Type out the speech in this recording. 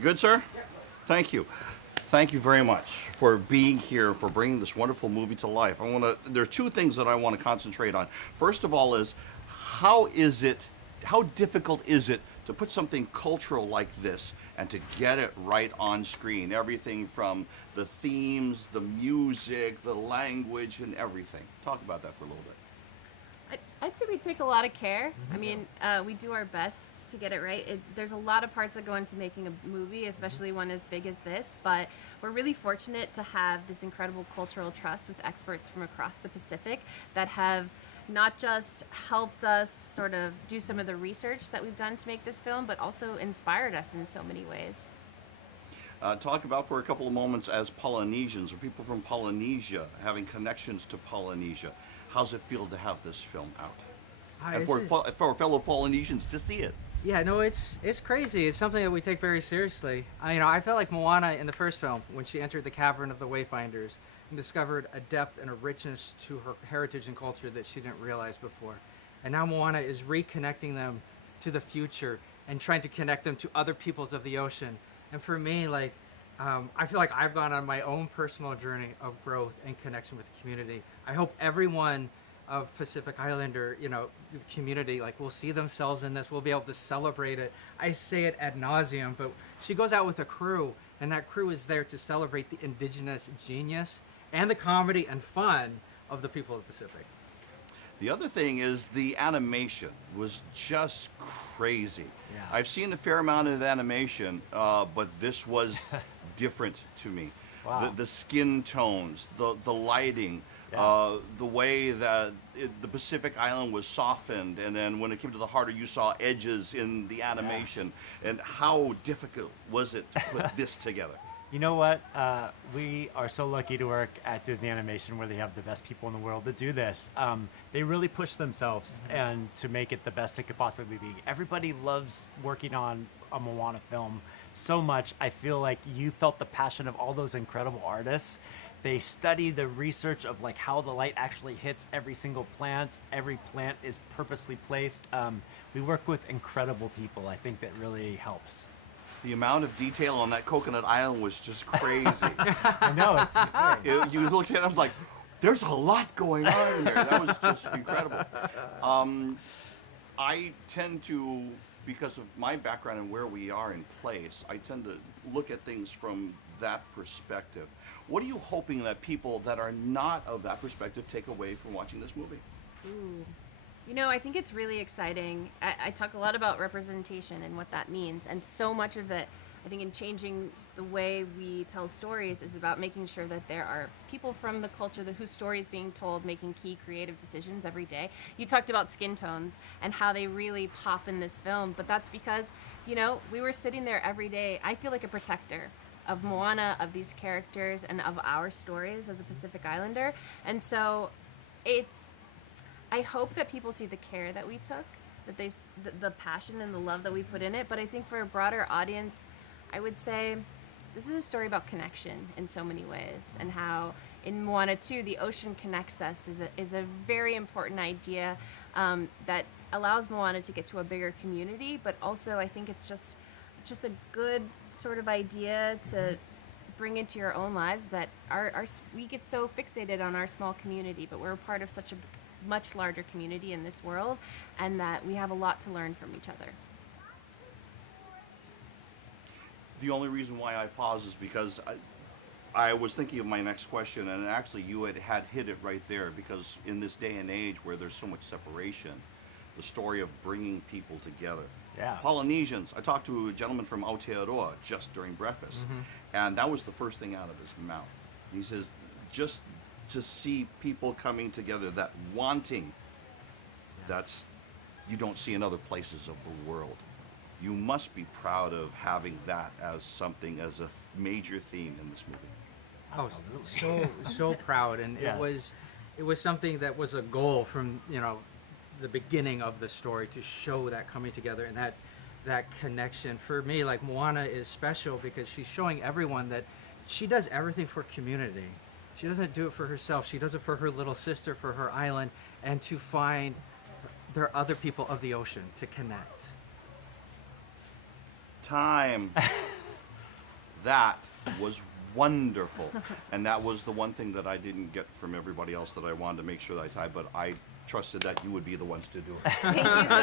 Good, sir? Thank you. Thank you very much for being here, for bringing this wonderful movie to life. There are two things that I want to concentrate on. First of all is, how difficult is it to put something cultural like this and to get it right on screen? Everything from the themes, the music, the language, and everything. Talk about that for a little bit. I'd say we take a lot of care. I mean, we do our best to get it right. There's a lot of parts that go into making a movie, especially one as big as this, but we're really fortunate to have this incredible cultural trust with experts from across the Pacific that have not just helped us sort of do some of the research that we've done to make this film, but also inspired us in so many ways. Talk about for a couple of moments as Polynesians or people from Polynesia having connections to Polynesia. How's it feel to have this film out? And for fellow Polynesians to see it. Yeah, no, it's crazy. It's something that we take very seriously. I felt like Moana in the first film when she entered the cavern of the Wayfinders and discovered a depth and a richness to her heritage and culture that she didn't realize before. And now Moana is reconnecting them to the future and trying to connect them to other peoples of the ocean. And for me, I feel like I've gone on my own personal journey of growth and connection with the community. I hope everyone of Pacific Islander, the community, will see themselves in this. We'll be able to celebrate it. I say it ad nauseum, but she goes out with a crew, and that crew is there to celebrate the indigenous genius and the comedy and fun of the people of the Pacific. The other thing is the animation was just crazy. Yeah. I've seen a fair amount of animation, but this was different to me. Wow. The skin tones, the lighting, the way that the Pacific Island was softened, and then when it came to the harder, you saw edges in the animation. And how difficult was it to put this together? You know what? We are so lucky to work at Disney Animation, where they have the best people in the world to do this. They really push themselves and to make it the best it could possibly be. Everybody loves working on a Moana film so much. I feel like you felt the passion of all those incredible artists. They study the research of how the light actually hits every single plant. Every plant is purposely placed. We work with incredible people. I think that really helps. The amount of detail on that coconut island was just crazy. I know, it's insane. You looked at it, I was like, there's a lot going on in there. That was just incredible. I tend to, because of my background and where we are in place, I tend to look at things from that perspective. What are you hoping that people that are not of that perspective take away from watching this movie? Ooh. I think it's really exciting. I talk a lot about representation and what that means. And so much of it, I think, in changing the way we tell stories is about making sure that there are people from the culture whose story is being told, making key creative decisions every day. You talked about skin tones and how they really pop in this film. But that's because, we were sitting there every day. I feel like a protector of Moana, of these characters, and of our stories as a Pacific Islander. And so I hope that people see the care that we took, that the passion and the love that we put in it. But I think for a broader audience, I would say this is a story about connection in so many ways, and how in Moana 2, the ocean connects us is a very important idea that allows Moana to get to a bigger community. But also, I think it's just a good sort of idea to bring into your own lives, that we get so fixated on our small community, but we're a part of such a much larger community in this world, and that we have a lot to learn from each other. The only reason why I pause is because I was thinking of my next question, and actually you had hit it right there, because in this day and age where there's so much separation, the story of bringing people together. Yeah. Polynesians, I talked to a gentleman from Aotearoa just during breakfast, and that was the first thing out of his mouth. He says, just to see people coming together, that wanting, you don't see in other places of the world. You must be proud of having that as a major theme in this movie. Oh, so proud. And Yes. it was something that was a goal from, the beginning of the story, to show that coming together and that connection. For me, Moana is special because she's showing everyone that she does everything for community. She doesn't do it for herself. She does it for her little sister, for her island, and to find there are other people of the ocean to connect. Time. That was wonderful. And that was the one thing that I didn't get from everybody else that I wanted to make sure that I tied, but I trusted that you would be the ones to do it. Thank you so